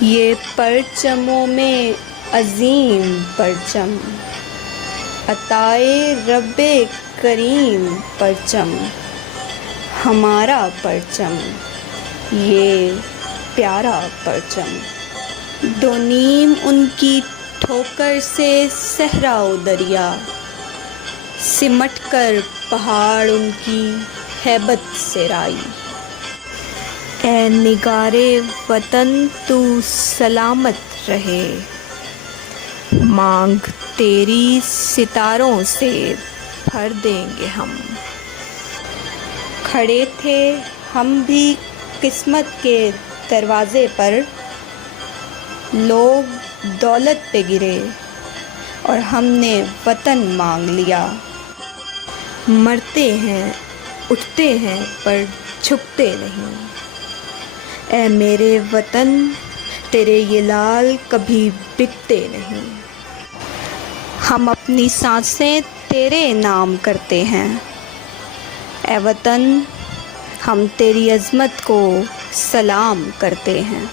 یہ پرچموں میں عظیم پرچم، عطائے رب کریم پرچم، ہمارا پرچم یہ پیارا پرچم۔ دو نیم ان کی ٹھوکر سے صحرا و دریا، سمٹ کر پہاڑ ان کی ہیبت سے رائی۔ اے نگار وطن تو سلامت رہے، مانگ تیری ستاروں سے بھر دیں گے ہم۔ کھڑے تھے ہم بھی قسمت کے دروازے پر، لوگ دولت پہ گرے اور ہم نے وطن مانگ لیا۔ مرتے ہیں اٹھتے ہیں پر جھکتے نہیں، اے میرے وطن تیرے یہ لال کبھی بکتے نہیں۔ ہم اپنی سانسیں تیرے نام کرتے ہیں، اے وطن ہم تیری عظمت کو سلام کرتے ہیں۔